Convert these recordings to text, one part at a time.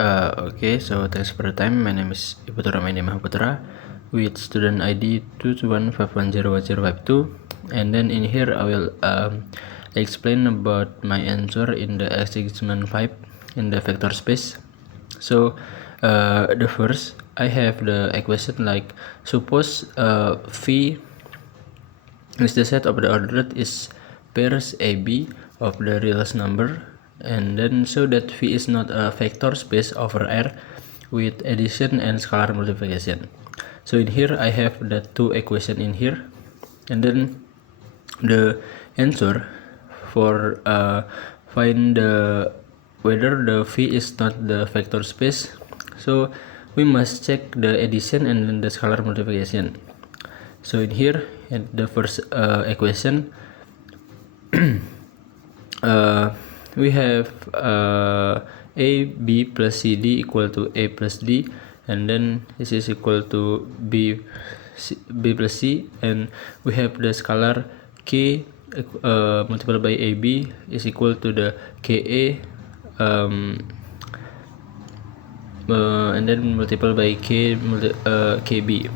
Okay, so thanks for the time. My name is Iputra Maini Mahaputra with student ID 221510152, and then in here I will explain about my answer in the experiment 5 in the vector space. So the first I have the equation like suppose V is the set of the ordered is pairs AB of the real number, and then so that V is not a vector space over R with addition and scalar multiplication. So in here I have the two equation in here, and then the answer for find whether the V is not the vector space, so we must check the addition and then the scalar multiplication. So in here, in the first equation, we have a b plus cd equal to a plus d, and then this is equal to b plus c, and we have the scalar k multiplied by ab is equal to the ka and then multiplied by kb.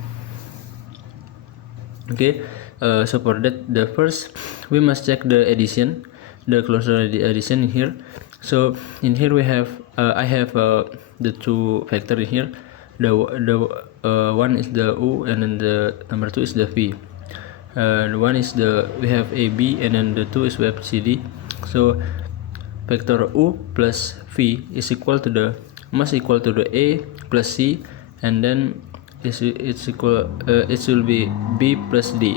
Okay, so for that, the first we must check the addition, the closure addition in here. So in here we have I have the two factor in here. The one is the u, and then the number two is the v. The one is we have ab, and then the two is we have cd. So vector u plus v is equal to the a plus c, and then it will be b plus d.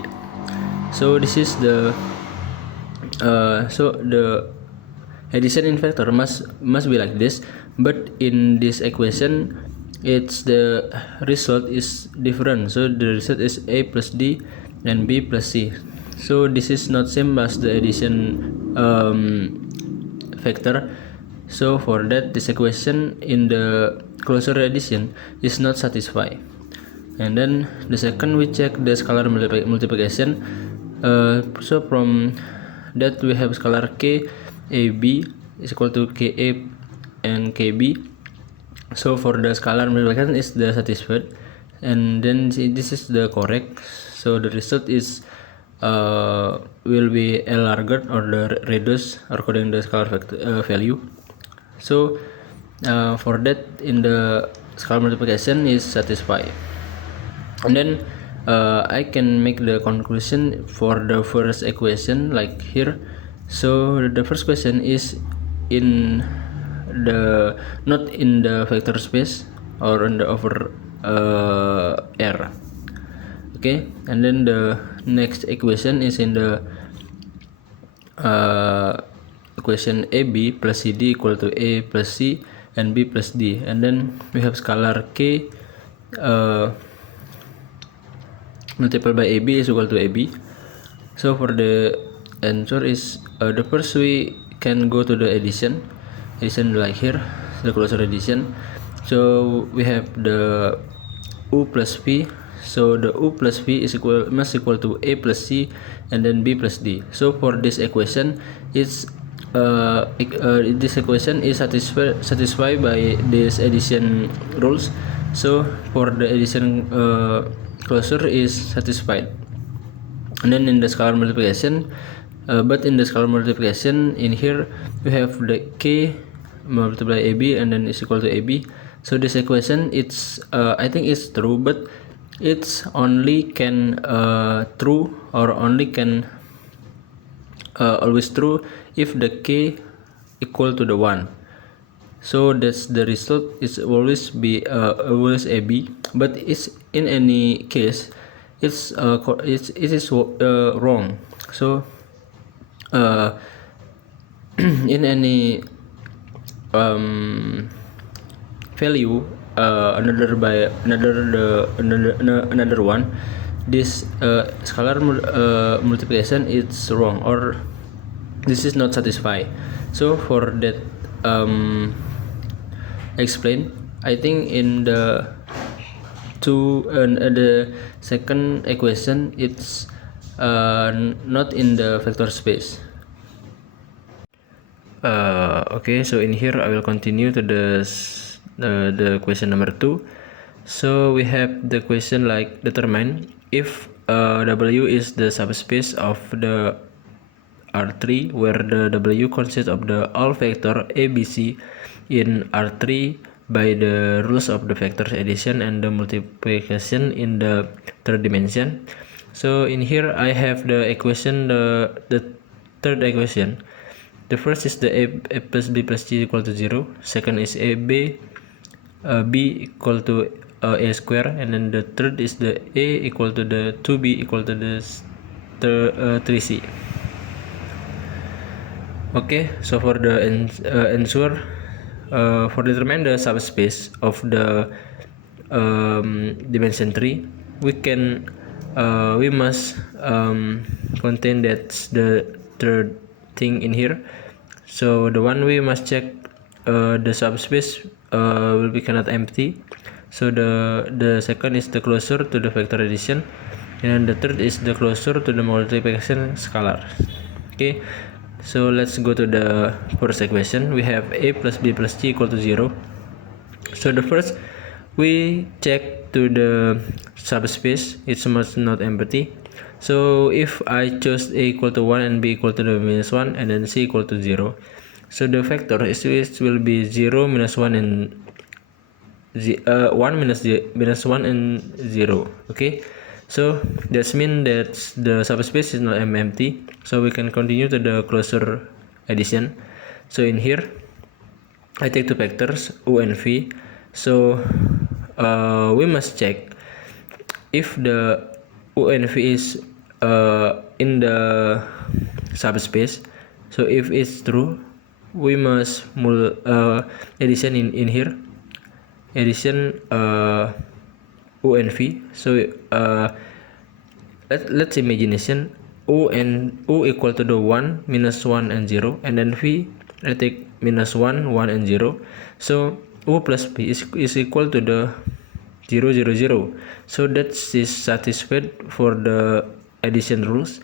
So this is the so the addition in vector must be like this, but in this equation it's the result is different. So the result is a plus d and b plus c. So this is not same as the addition vector. So for that, this equation in the closure addition is not satisfied. And then the second, we check the scalar multiplication. So from that we have scalar k ab is equal to ka and kb. So for the scalar multiplication is the satisfied, and then this is the correct. So the result is will be L larger or the reduce according to the scalar value. So for that, in the scalar multiplication is satisfied. And then I can make the conclusion for the first equation like here. So the first question is in the not in the vector space or in the over R. Okay, and then the next equation is in the equation AB plus CD equal to A plus C and B plus D, and then we have scalar K multiplied by AB is equal to AB. So for the answer is the first we can go to the addition like here, the closure addition. So we have the U plus V. So the U plus V is must equal to A plus C and then B plus D. So for this equation, it's this equation is satisfied by this addition rules. So for the addition closure is satisfied. And then in the scalar multiplication, but in the scalar multiplication in here we have the k multiply ab and then is equal to ab. So this equation it's I think it's true, but it's only can true or only can always true if the k equal to the 1. So that's the result is always be always AB, but it's in any case it is wrong. So in any value another one, this scalar multiplication is wrong or this is not satisfied. So for that explain, I think in the the second equation it's not in the vector space. Okay, so in here I will continue to the the question number 2. So we have the question like determine if W is the subspace of the R3 where the W consists of the all vector ABC in R3 by the rules of the vectors addition and the multiplication in the third dimension. So in here I have the equation, the third equation. The first is the a plus b plus c equal to 0. Second is b equal to a square, and then the third is the a equal to the 2b equal to the 3c. Okay, so for the answer, for determine the subspace of the dimension 3, we must contain that's the third thing in here. So the one we must check, the subspace will be cannot empty. So the second is the closer to the vector addition, and the third is the closer to the multiplication scalar. Okay, so let's go to the first equation. We have a plus b plus c equal to 0. So the first we check to the subspace, it must not empty. So if I choose a equal to 1 and b equal to the minus 1 and then c equal to 0, so the vector will be 0, minus 1 and 1 minus 1 and 0. Okay, so that means that the subspace is not empty, so we can continue to the closure addition. So in here I take two vectors u and v. So we must check if the u and v is in the subspace. So if it's true, we must addition in here, addition u and v. So let's imagination u equal to the 1, minus 1 and 0, and then v I take minus 1, 1 and 0. So u plus v is equal to the 0, 0, 0. So that is satisfied for the addition rules,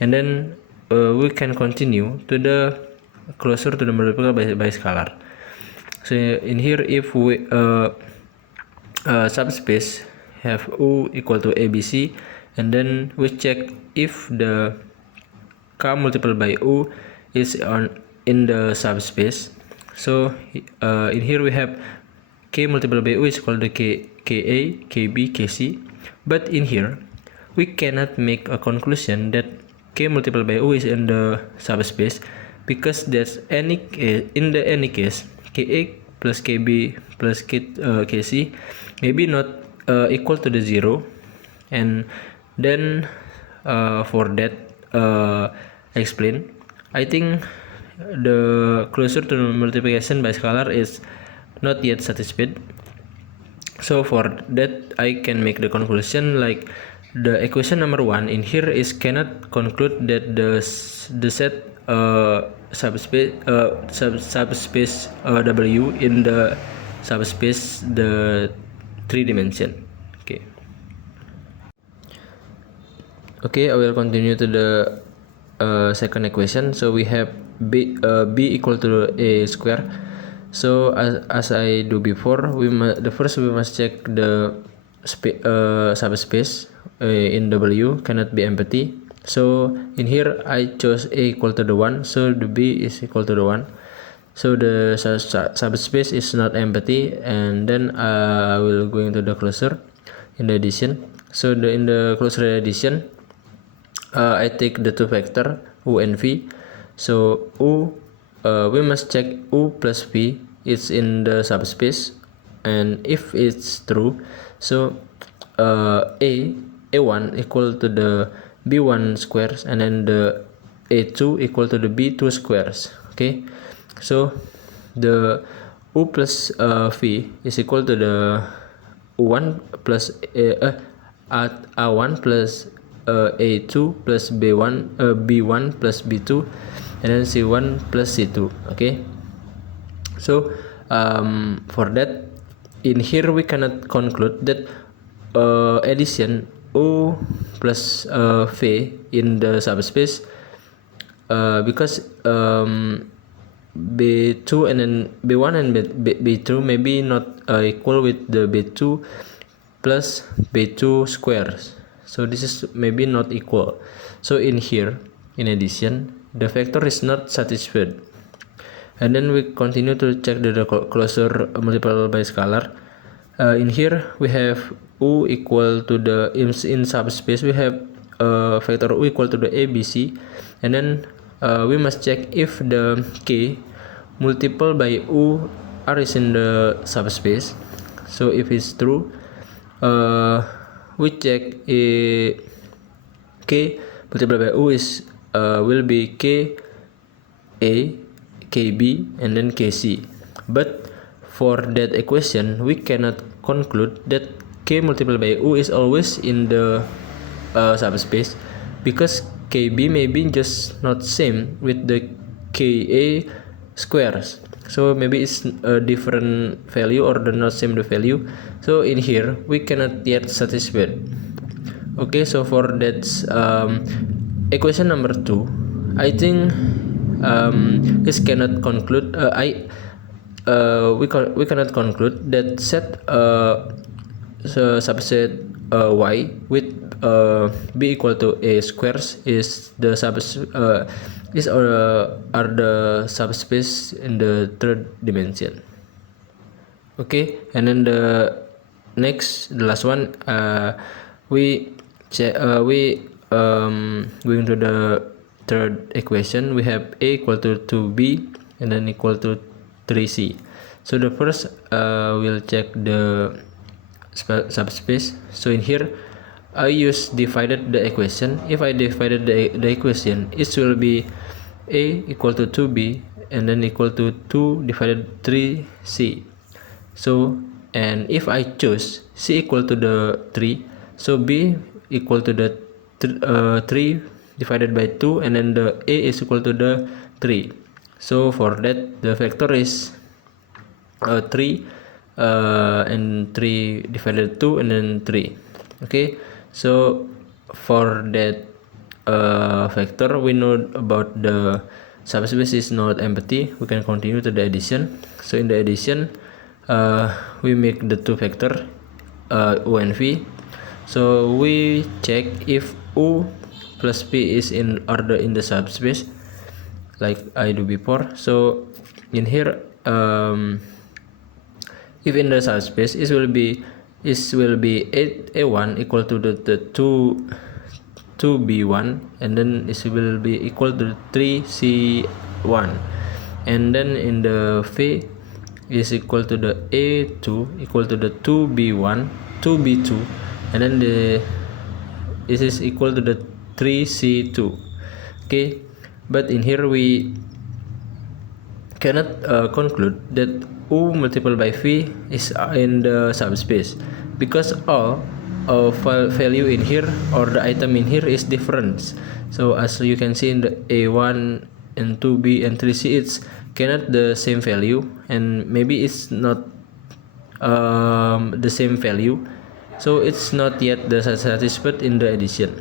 and then we can continue to the closer to the multiplier by scalar. So in here, if we subspace have u equal to abc, and then we check if the k multiplied by u is in the subspace. So in here we have k multiplied by u is equal to ka, kb, kc. But in here we cannot make a conclusion that k multiplied by u is in the subspace, because that's any case ka plus kb plus kc maybe not equal to the 0, and then for that explain, I think the closer to multiplication by scalar is not yet satisfied. So for that I can make the conclusion like the equation number 1 in here is cannot conclude that the set subspace W in the subspace the 3 dimension. Okay, I will continue to the second equation. So we have b equal to a square. So as I do before, the first we must check the subspace in W cannot be empty. So in here I chose a equal to the 1, so the b is equal to the 1. So the subspace is not empty, and then I will go into the closure in the addition. So in the closure addition, I take the two vector u and v. So u, we must check u plus v is in the subspace, and if it's true, so a1 equal to the b1 squares, and then the a2 equal to the b2 squares. Okay, so the u plus v is equal to the u1 plus a1 plus a2 plus b1 plus b2, and then c1 plus c2. Okay, so for that in here we cannot conclude that addition u plus v in the subspace, because b2 and then b1 and b2 maybe not equal with the b2 plus b2 squares. So this is maybe not equal. So in here, in addition, the vector is not satisfied. And then we continue to check the closure multiple by scalar. In here we have u equal to the in subspace we have vector u equal to the abc, and then we must check if the k multiple by u is in the subspace. So if it's true, we check k multiplied by u is will be k a, kb, and then kc. But for that equation, we cannot conclude that k multiplied by u is always in the subspace, because kb may be just not same with the ka squares. So maybe it's a different value or the not same the value. So in here we cannot yet satisfy. Okay, so for that equation number 2, I think this cannot conclude. We cannot conclude that set subset y with b equal to a squares is the are the subspace in the third dimension. Okay, and then the last one, we going to the third equation. We have a equal to 2b and then equal to 3c. So the first we'll check the subspace. So in here I use divided the equation. If I divided the equation, it will be a equal to 2b and then equal to 2 divided 3c. So, and if I choose c equal to the 3, so b equal to the 3 divided by 2, and then the a is equal to the 3. So for that the vector is 3 and 3 divided 2 and then 3. Okay, so for that vector we know about the subspace is not empty. We can continue to the addition. So in the addition, we make the two vector u and v. So we check if u plus v is in order in the subspace like I do before. So in here, if in the subspace it will be a1 equal to the 2b1, and then it will be equal to 3c1, and then in the v is equal to the a2 equal to the 2b1 2b2, and then this is equal to the 3c2. Okay, but in here we cannot conclude that u multiplied by v is in the subspace, because all value in here or the item in here is different. So as you can see in the a1 and 2b and 3c, it's cannot the same value, and maybe it's not the same value, so it's not yet the satisfied in the addition.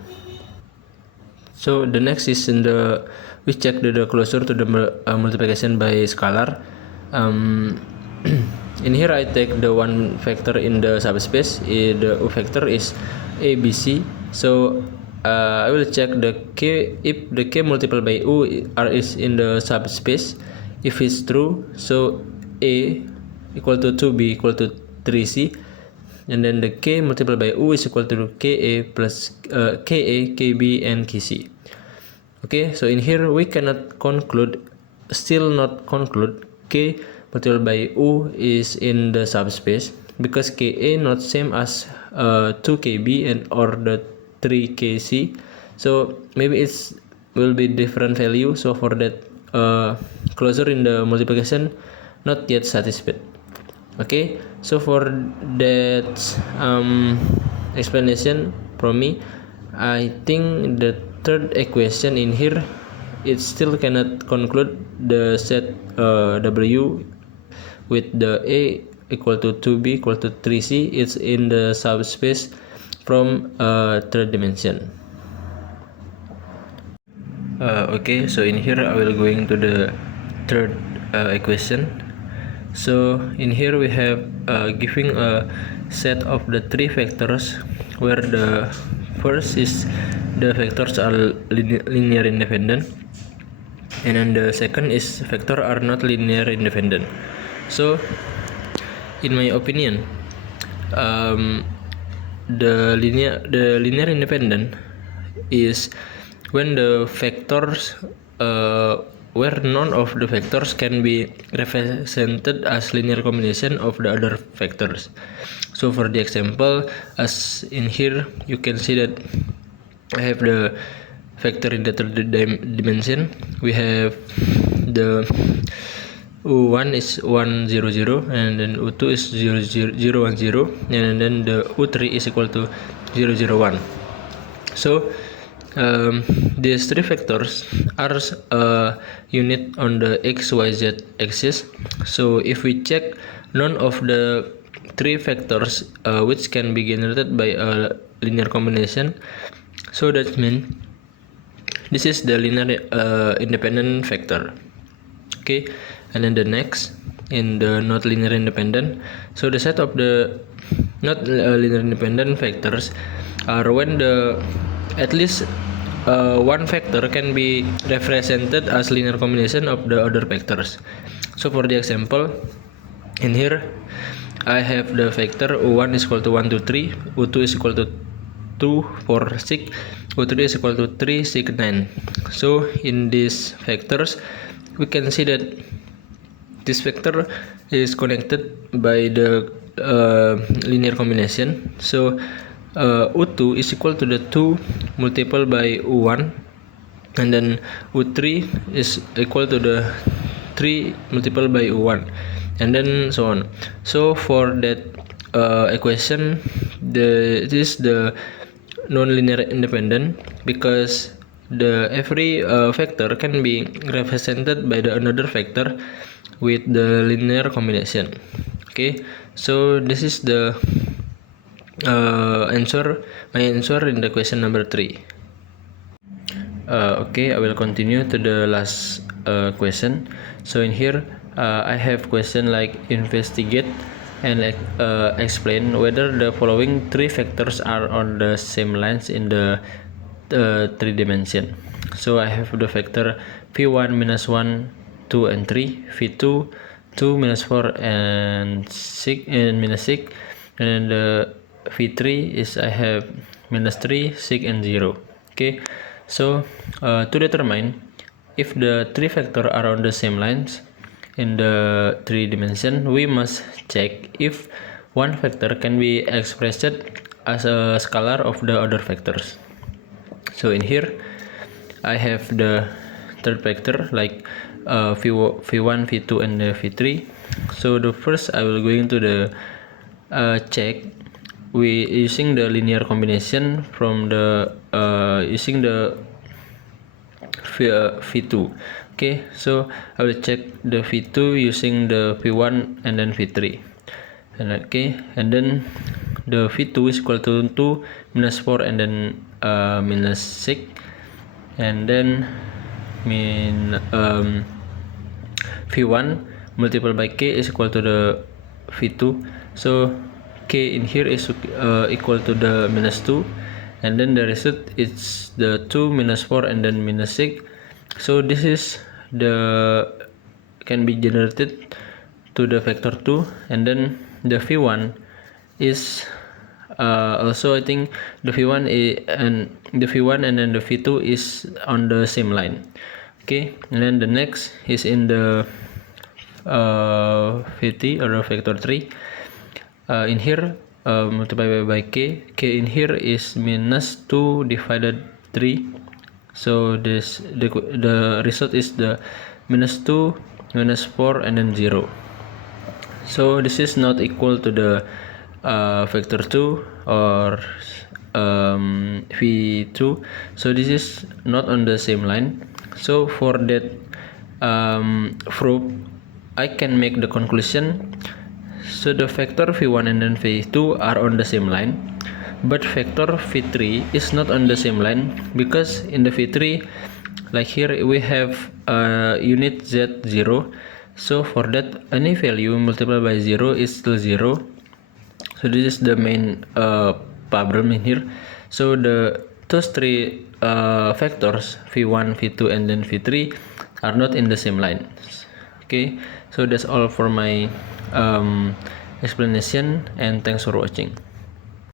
So the next is in the we check the closure to the multiplication by scalar. In here I take the one vector in the subspace. The u vector is abc. So I will check the k, if the k multiplied by u is in the subspace. If it's true, so a equal to 2b equal to 3c, and then the k multiplied by u is equal to ka plus ka, kb, and kc. Okay, so in here we cannot conclude, still not conclude k multiplied by u is in the subspace, because ka not same as 2kb and or the 3kc. So maybe it's will be different value. So for that closure in the multiplication not yet satisfied. Okay, so for that explanation from me, I think the third equation in here it still cannot conclude the set w with the a equal to 2b equal to 3c. It's in the subspace from third dimension. Okay, so in here I will going to the third equation. So in here we have giving a set of the three vectors where the first is the vectors are linear independent, and then the second is vector are not linear independent. So in my opinion, the linear independent is when the vectors where none of the vectors can be represented as linear combination of the other vectors. So for the example, as in here you can see that I have the vector in the third dimension. We have the U1 is 1 0 0, and then U2 is 0 0 0 1 0, and then the U3 is equal to 0 0 1. So these three vectors are a unit on the XYZ axis. So if we check none of the three vectors which can be generated by a linear combination, so that means this is the linear independent vector. Okay, and then the next in the not linear independent, so the set of the not linear independent vectors are when the at least one vector can be represented as linear combination of the other vectors. So for the example, in here I have the vector U1 is equal to 1 2 3, U2 is equal to 2 4 6, U3 is equal to 3 6 9. So in these vectors we can see that this vector is connected by the linear combination. So U2 is equal to the 2 multiplied by U1, and then U3 is equal to the 3 multiplied by U1, and then so on. So for that equation, this is the non-linear independent because the every vector can be represented by the another vector with the linear combination. Okay, so this is the my answer in the question number 3. Okay, I will continue to the last question. So in here I have question like investigate and explain whether the following three vectors are on the same lines in the three dimension. So I have the vector v1 minus 1 2 and 3, v2 2 minus 4 and 6 and minus 6, and the v3 is I have minus 3 6 and 0. Okay, so to determine if the three vectors are on the same lines in the three dimension, we must check if one vector can be expressed as a scalar of the other vectors. So in here I have the third vector like v1 v2 and v3. So the first I will go into the check we using the linear combination from the using the v2. Okay, so I will check the v2 using the v1 and then v3, and okay, and then the v2 is equal to 2 minus 4 and then minus 6, and then v1 multiplied by k is equal to the v2. So k in here is equal to the minus 2, and then the result is the 2 minus 4 and then minus 6. So this is the can be generated to the vector 2, and then the v1 is also I think the v1 and then the v2 is on the same line. Okay, and then the next is in the v3 or vector 3. In here multiplied by k in here is minus 2 divided 3. So this the result is the minus 2 minus 4 and then 0. So this is not equal to the vector 2 or v2. So this is not on the same line. So for that proof I can make the conclusion. So the vector v1 and then v2 are on the same line, but vector v3 is not on the same line because in the v3, like here we have unit z0, So for that, any value multiplied by 0 is still 0. So this is the main problem in here. So those three vectors v1, v2, and then v3 are not in the same line. Okay, so that's all for my explanation, and thanks for watching.